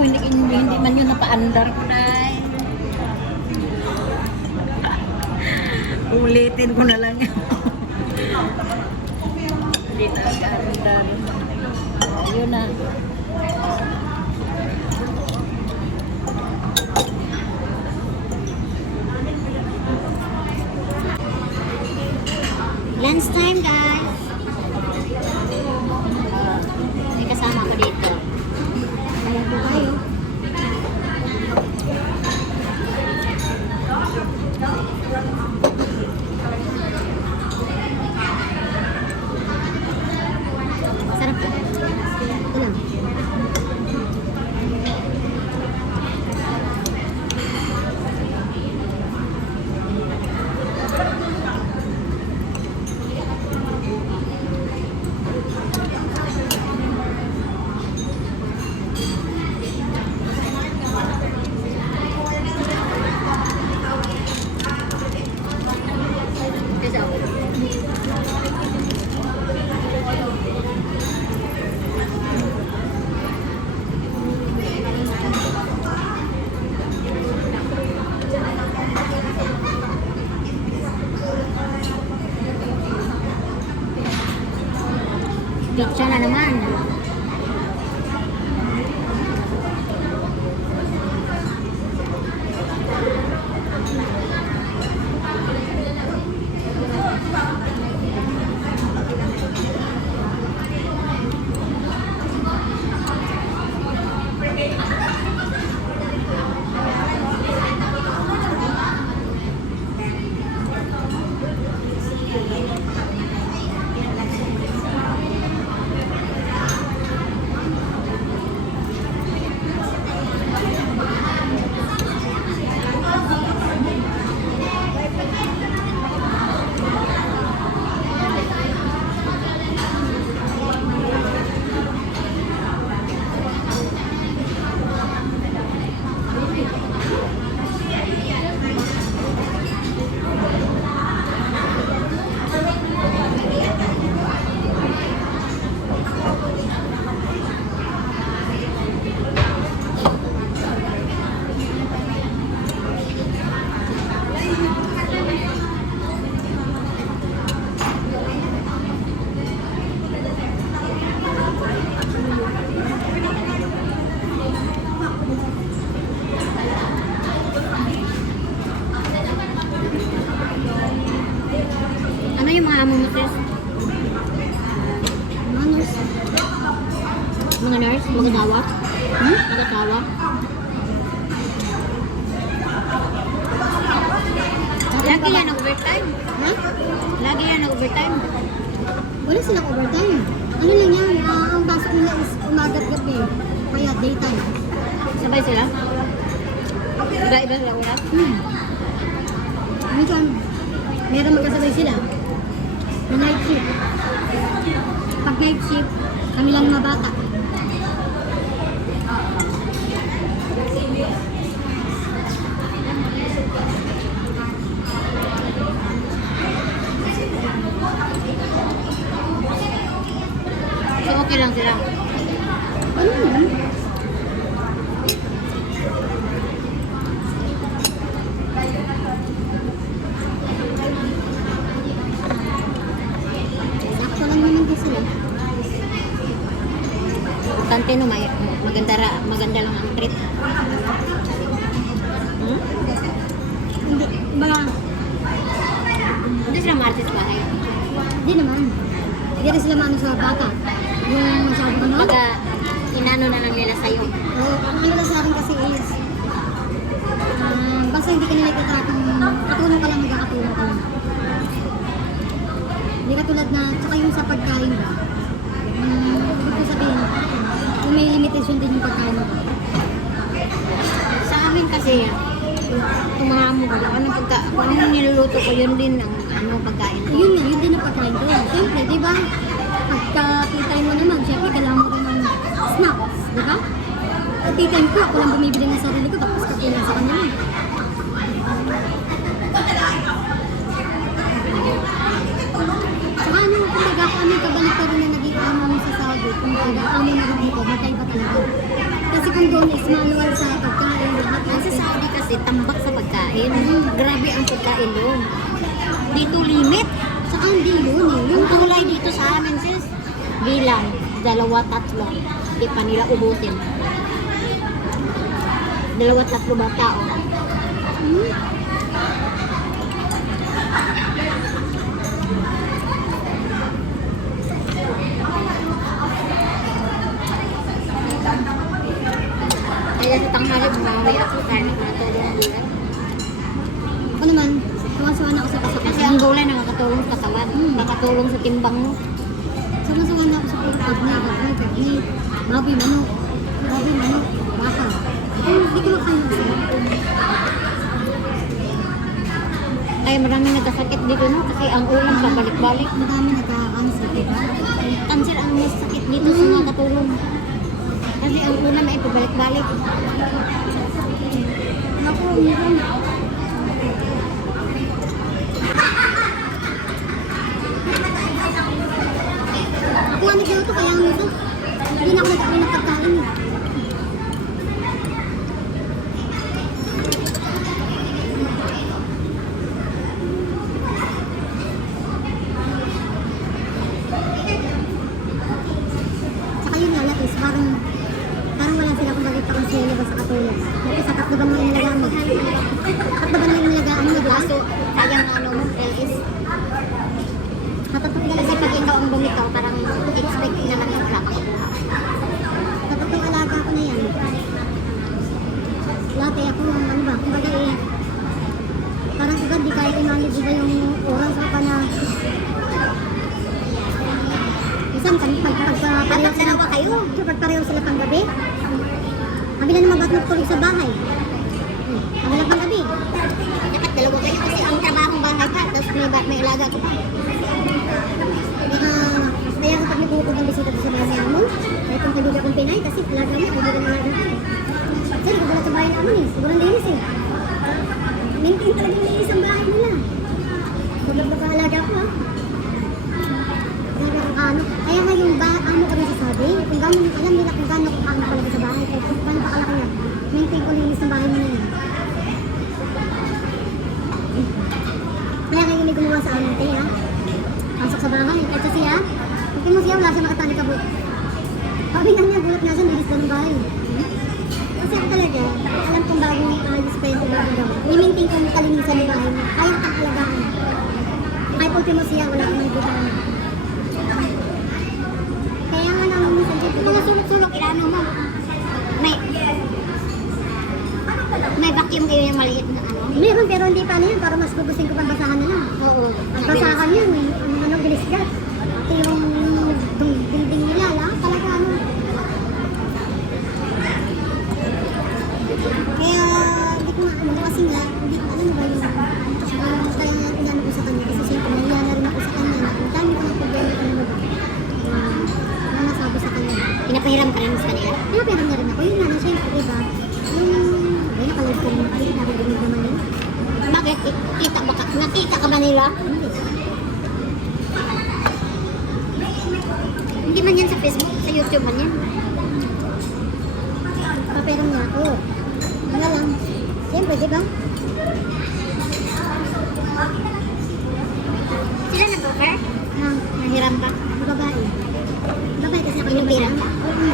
ko, hindi man yun napaandar ko na. Ulitin ko na lang. Hindi na nag-andar. Ayun na. Lunch time, guys. May kasama ko dito. Kaya po kayo. Sarap po. Ito lang. Pizza na naman. Ano yung mga amo mo, sis? Mga nurse. Mga nurse? Mag-asawa? Mag-asawa? Lagi yan overtime. Ha? Lagi yan overtime. Wala silang overtime. Ano lang yan? Ang pasok nila is umagat gabi. Kaya daytime. Sabay sila? Iba-iba sila oras? Minsan, meron magkasabay sila. Na night shift. Pag night shift, kami lang mga bata. So okay lang sila. Ano yun? Sakto lang naman din sila. Tante no, maganda lang ang treat. Hindi, ba? Hindi sila martis ba kayo? Hindi naman. Hindi rin sila maano sa bata. Yung masyado ano? Baga, inano na lang nila sa'yo. Oo, ang ano sa akin kasi is, basta hindi ka nila itatrating, katulong ka lang, magkakatulong ka lang. Hindi katulad na, tsaka yung sa pagkain ba, ibig ko sabihin, kung may limitation din yung pagkain mo. Sa amin kasi, kung mga amo ko, kung anong niluluto ko, yun din ang pagkain ko. Yun nga, yun din ang pagkain ko. Siyempre, di ba? Pagka-tea-time mo naman, siyempre, kailangan mo rin ng snacks, di ba? Tea-time ko, ako lang bumibili ng sarili ko, tapos kapilan sa kanila. Saka ano, kumbaga, kami kabalik pa rin na naging amo sa Saudi, kumbaga, amo na rin dito, magkaiba talaga. Kasi kung doon is manual sa pagkain, lahat Sa Saudi kasi tambak sa pagkain. Grabe ang pagkain yun. Dito limit. Saka hindi yun eh. Yung gulay dito sa amin sis, bilang, 2, 3. Hindi pa nila ubutin. 2, 3 ba tao? Kaya sa tanghali, bumawi ako kaya nakatulong ang gulay. Ako naman, suwan-suwan ako sa Kasi kasakasan. ang gulay nakakatulong sa katawan. Nakatulong sa timbang mo. Suwan-suwan ako sa pagkain na karne, karne, baboy manok, baka. Hindi ko makain sa Kaya maraming nagkasakit dito no kasi ang ulam pabalik-balik. Madami nagkakakansa, diba? Cancer ang mas sakit dito sa mga katulong. Kasi ang ulam ay pabalik-balik. Naku, minsan. Ako nga nagluto kaya minsan. Hindi na ako nagkain ng pagkain eh. Saka yun nga is parang wala sila kung bakit akong sila ba sa katulog. Kasi sa tatlo ba mo inalagaan mo? Tatlo ba mo inalagaan mo, diba? So, sayang ano mo, is Tatatong kasi pag ikaw ang bumitaw, parang expect na lang yung wala kang tatatong alaga ko na yan. Lahat eh ako, ano ba, kumbaga eh, parang iba di kaya i-manage ba yung oras o pa na isang pagpareho sila dalawa kayo. pagpareho sila pang gabi. Kabila naman ba't magtulog sa bahay? Kabila pang gabi. Dapat dalawa kayo kasi ang trabahong bahay ka, tapos may ilaga ko pa. Kaya kapag nagpupog ng bisita sa bahay mo, kahit kung kaibigan kong Pinay, kasi alaga mo, kaibigan alaga ko. Kasi nagpupulat sa bahay namin eh, siguro linis eh. Maintain talaga yung linis ang bahay nila. Huwag alaga ko ha. Ano, kaya nga yung ano ko rin sasabi, kung gano'n, alam nila kung gano'n kung ano pala sa bahay, kaya kung gano'n pakalaki yan, maintain ko linis ng bahay nila yan. Kaya ngayon may gumawa sa amin, ha? Pasok sa bahay, at sa siya, pag mo siya, wala siya makatali ka buot. Sabi nga niya, buot nga siya, linis ko ng bahay. Kasi ako talaga, alam kong bagong ayos pa yung bagong gawin. I-maintain ko yung kalinisan ng bahay mo, kaya kang alagaan. Kahit ultimo siya, wala kang nagbutan. Kaya nga naman minsan dito, Mga sulok-sulok, ilano mo. May vacuum kayo yung maliit na ano. meron pero hindi pa yan, para mas gugusin ko pang basahan na lang. Oo. Ang basahan yan, may ano, bilisgat. Pati yung building nila, talaga ano. Kaya, hindi ko nga, ano kasi nga, hindi ko alam ba yung, kaya nga inano ko sa kanya, kasi siyempre, nahiya na rin ako sa kanya, na ang dami ko ng problema ko na ba, na nasabi sa kanya. Pinapahiram ka rin sa kanila. Kaya pero na rin ako, yun nga na siyempre, diba, yung, ay, nakalive ko rin ako, narinig naman yun. Bakit? Nakita ka ba nila? Hindi man yan sa Facebook, sa YouTube man yan. Paperam niya ako. Nga lang. Siyempre, di ba? Sila nag-offer? Nang Nahiram ka? babae. Babae kasi ako Yung yung pira? Oo.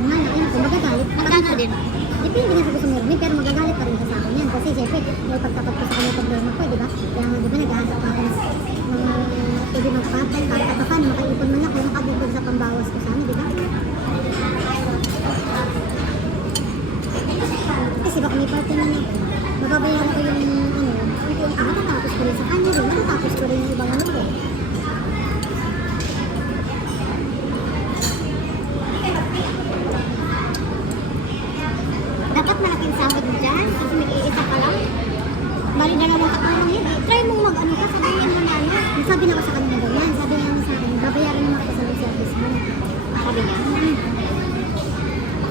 Nga lang, yun ako, magagalit. Magkano din? Depende na sa gusto mo rin, pero magagalit pa rin siya sa akin yan. Kasi siyempre, may pagtapat ko sa kanya problema ko, di ba? Kaya nga, di ba, naghahanap pa ako ng pwede magpatay, para paano makaipon man ako, makadugtog sa pambawas ko sana, di ba? Kasi baka may partner na ako, mababayaran ko yung matatapos ko rin sa kanya rin, matatapos ko rin yung ibang ano ko. Dapat malaking sahod mo dyan. Kasi mag-iisa ka lang. Bali na naman katulong yun. Try mong mag-ano ka, sabihin mo na ano. Sabi na ako sa kanya ganyan, sabi niya sa akin, babayaran naman ako sa mga service mo. Sabi niya.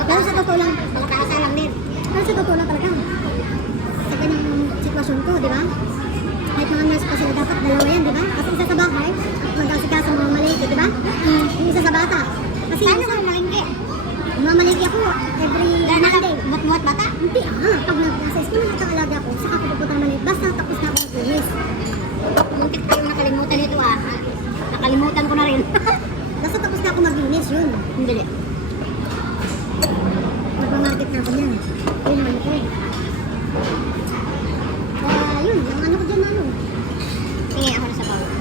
Pero sa totoo lang, Pagkakaasa lang din. pero sa totoo lang talaga, sa ganyang sitwasyon ko, di ba? Kahit mga nurse pa sila, dapat dalawa yan, di ba? Kasi isa sa bahay, mag-asikaso mga maliit, di ba? Yung isa sa bata. Kasi Paano yung isa, ka malingki? mga mo at bata? Hindi pag nasa school na alaga ko, saka ako pupunta naman eh. Basta tapos na ako mag-release. Muntik tayong nakalimutan ito ah. Nakalimutan ko na rin. Basta tapos na ako mag-release, yun. Hindi. Nagmamarket na ako yan. Yun naman ko. Kaya yun, yung ano ko dyan ano. Sige, ako na sa bawal.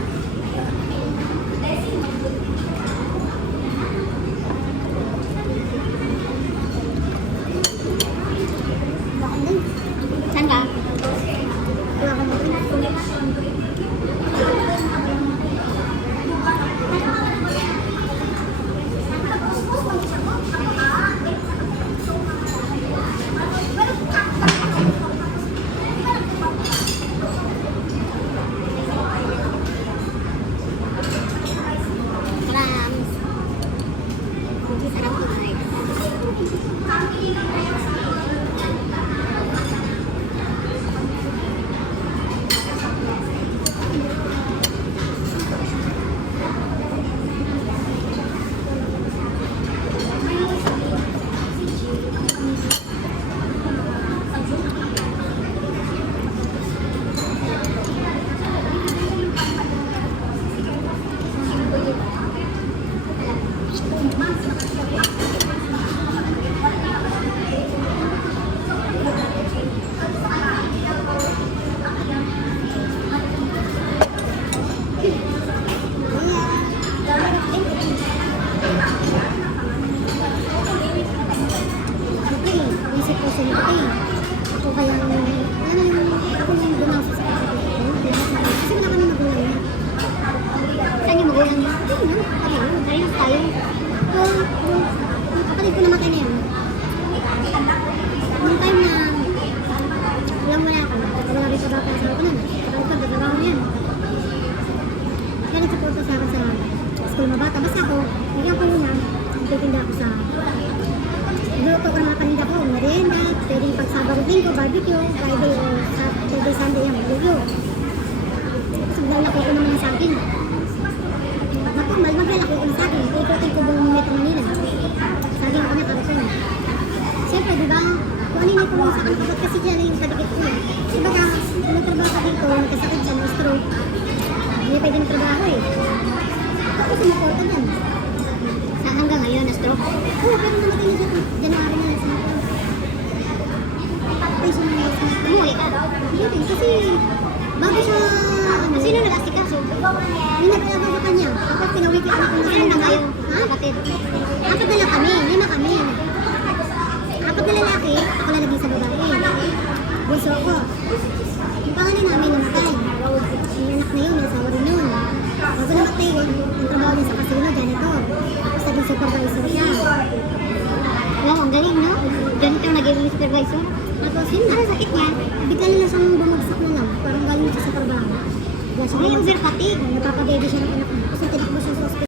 Bakit din? Saan ka? Wala ka natin. Clams. Sarap kumain. Siyempre, isip ko sa nito eh. Ako kaya ako yung gumasa sa kapatid ko. Kasi wala kami magulang na. Saan yung magulang niyo? Ayun na, ayun. Parehas tayo. Yung kapatid ko namatay na yan. Nung time na wala ako, wala rin sa bata sa ako na. Kapatid ko, nagagawa mo yan. Kaya nagsuporta sa akin sa school na bata. Basta ako, hindi ako muna, nagtitinda ako sa luto ko ng mga paninda ko, merienda, pwedeng pag Sabado Linggo, barbecue, Friday o Saturday, Sunday, yan, barbecue. So, naglalako ko ng mga saging. Naku, maglalako ko ng saging. Ikutin ko buong Metro Manila. Saging ako na karating. Siyempre, di ba, kung ano yung may tulong sa akin, kapag kasi dyan yung padikit ko. Diba ka, kung nagtrabaho ka dito, nagkasakit siya, may stroke, hindi pwede trabaho eh. Ako sumuporta dyan. Sa hanggang ngayon na stroke. Oo, pero namatay na siya January na lang sa patay siya ng last month. Umuwi ka. Hindi, kasi bago siya, Sino nag-asikaso? may nag-alaga sa kanya. Tapos pinawik yung anak ko na Ilan na kayo? Ha? Kapatid. 4 na lang kami, 5 kami. 4 na lalaki, ako lalagi sa babae. Bunso ko. Yung pangalan namin namatay. Yung anak na yun, nasawa rin yun. Bago namatay yun, ang trabaho niya sa casino, janitor. Tapos naging supervisor siya. Wow, ang galing, no? Ganito ang naging supervisor. Tapos yun, Ano sakit niya? bigla na lang siyang bumagsak na lang. Parang galing siya sa trabaho. Wala siya May over fatigue. Napapagaydi siya ng anak niya. Tapos tinakbo siya sa